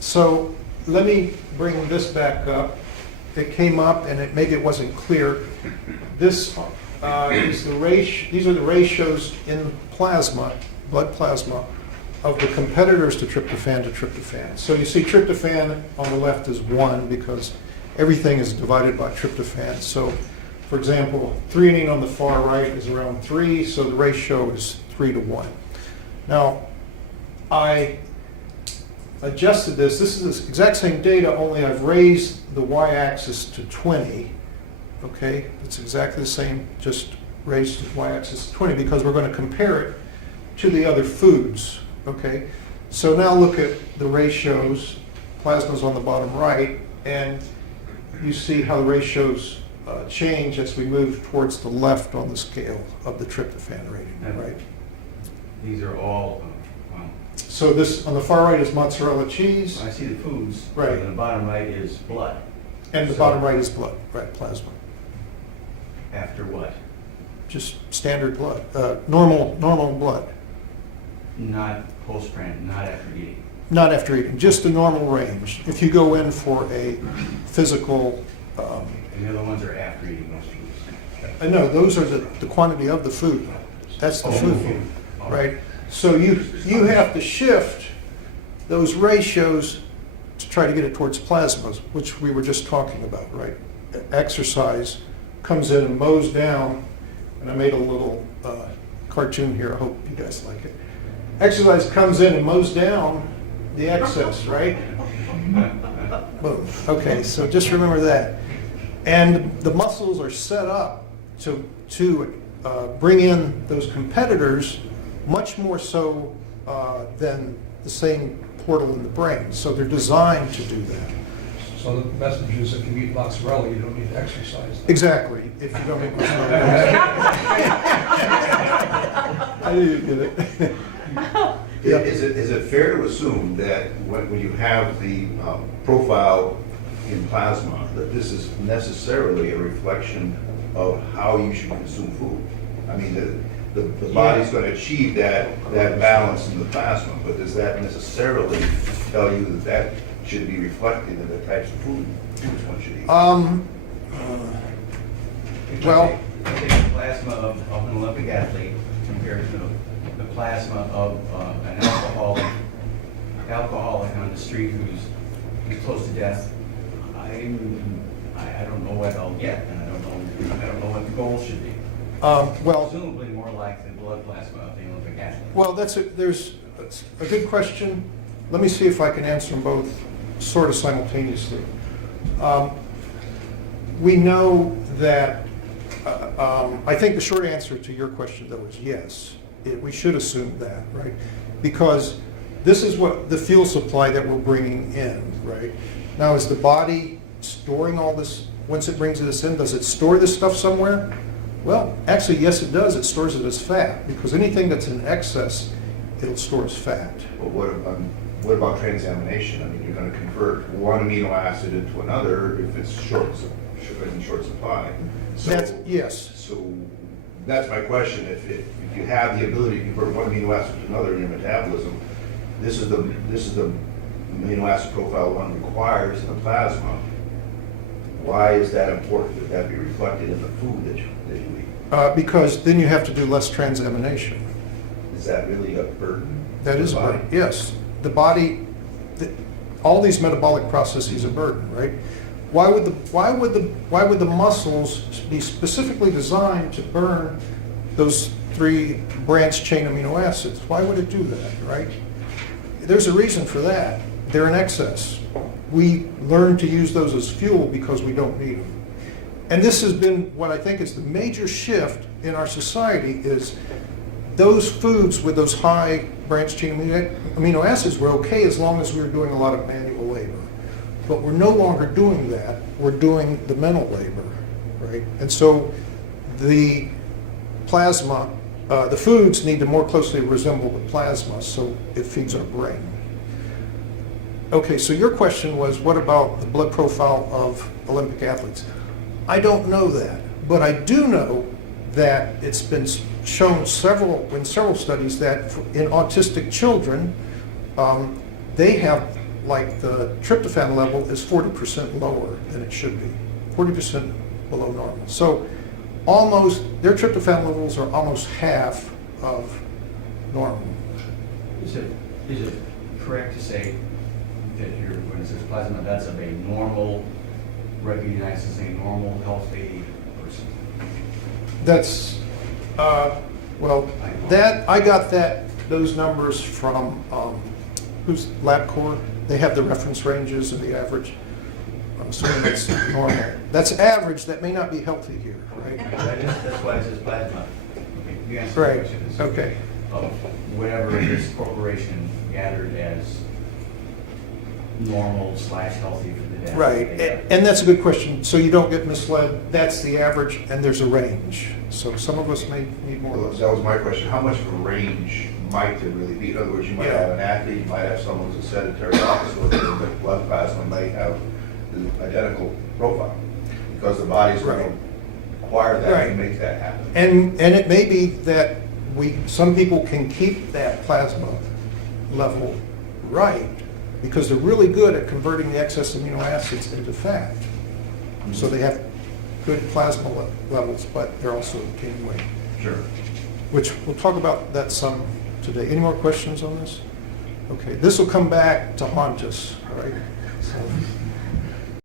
So let me bring this back up. It came up, and maybe it wasn't clear. This is the ratio. These are the ratios in plasma, blood plasma, of the competitors to tryptophan. So you see, tryptophan on the left is 1 because everything is divided by tryptophan. So, for example, threonine on the far right is around 3, so the ratio is 3 to 1. Now, I adjusted this. This is the exact same data, only I've raised the y-axis to 20. Okay, it's exactly the same, just raised the y-axis to 20 because we're going to compare it to the other foods. Okay, so now look at the ratios. Plasma's on the bottom right, and you see how the ratios change as we move towards the left on the scale of the tryptophan rating, right? These are all, So this, on the far right is mozzarella cheese. I see the foods. Right. And the bottom right is blood. And the bottom right is blood, right, plasma. After what? Just standard blood, normal blood. Not postprandial, not after eating. Not after eating, just the normal range. If you go in for a physical, And the other ones are after eating those foods. no, those are the quantity of the food. That's the Oh, food, All right? So you have to shift those ratios to try to get it towards plasmas, which we were just talking about, right? Exercise comes in and mows down, and I made a little cartoon here. I hope you guys like it. Exercise comes in and mows down the excess, right? Boom. Okay, so just remember that. And the muscles are set up to bring in those competitors much more so than the same portal in the brain. So they're designed to do that. So the message is if you eat mozzarella, you don't need to exercise. Exactly. If you don't make mozzarella. I knew you'd get it. Yeah. Is it fair to assume that when you have the profile in plasma, that this is necessarily a reflection of how you should consume food? I mean, the body's going to achieve that balance in the plasma, but does that necessarily tell you that that should be reflected in the types of food one should eat? Well, Take the plasma of an Olympic athlete compared to the plasma of an alcoholic on the street who's close to death. I don't know what I'll get, and I don't know what the goal should be. well, Presumably more like the blood plasma of the Olympic athlete. well, there's a good question. Let me see if I can answer them both sort of simultaneously. We know that, I think the short answer to your question, though, is yes. We should assume that, right? Because this is what the fuel supply that we're bringing in, right? Now, is the body storing all this, once it brings this in, does it store this stuff somewhere? Well, actually, yes, it does. It stores it as fat, because anything that's in excess, it'll store as fat. Well, what about transamination? I mean, you're going to convert one amino acid into another if it's in short supply. So, Yes. So that's my question. If you have the ability to convert one amino acid to another in your metabolism, this is the amino acid profile one requires in the plasma. Why is that important? That that be reflected in the food that you eat? Because then you have to do less transamination. Is that really a burden? That to is the a body? burden. Yes. The body, all these metabolic processes are burden, right? Why would the muscles be specifically designed to burn those 3 branched chain amino acids? Why would it do that, right? There's a reason for that. They're in excess. We learn to use those as fuel because we don't need them. And this has been what I think is the major shift in our society is those foods with those high branched chain amino acids were okay as long as we were doing a lot of manual labor. But we're no longer doing that. We're doing the mental labor, right? And so the plasma, the foods need to more closely resemble the plasma so it feeds our brain. Okay, so your question was, what about the blood profile of Olympic athletes? I don't know that, but I do know that it's been shown in several studies that in autistic children, they have, like, the tryptophan level is 40% lower than it should be, 40% below normal. So almost, their tryptophan levels are almost half of normal. Is it correct to say that when it says plasma, that's of a normal, recognized as a normal, healthy person? That's, well, that, I got those numbers from, who's LabCorp? They have the reference ranges and the average. I'm assuming that's normal. That's average, that may not be healthy here, right? That's why it says plasma. Okay, you answered the Right, question. It's okay. Of whatever this corporation gathered as normal/healthy for the day. Right, and that's a good question. So you don't get misled, that's the average, and there's a range. So some of us may need more. Well, that was my question, how much of a range might there really be? In other words, you might have an athlete, you might have someone who's a sedentary office worker with blood plasma might have the identical profile, because the body's going Right. to acquire that Right. and make that happen. And it may be that some people can keep that plasma level right because they're really good at converting the excess amino acids into fat. So they have good plasma levels, but they're also gaining weight, Sure. which we'll talk about that some today. Any more questions on this? Okay, this will come back to haunt us, right? So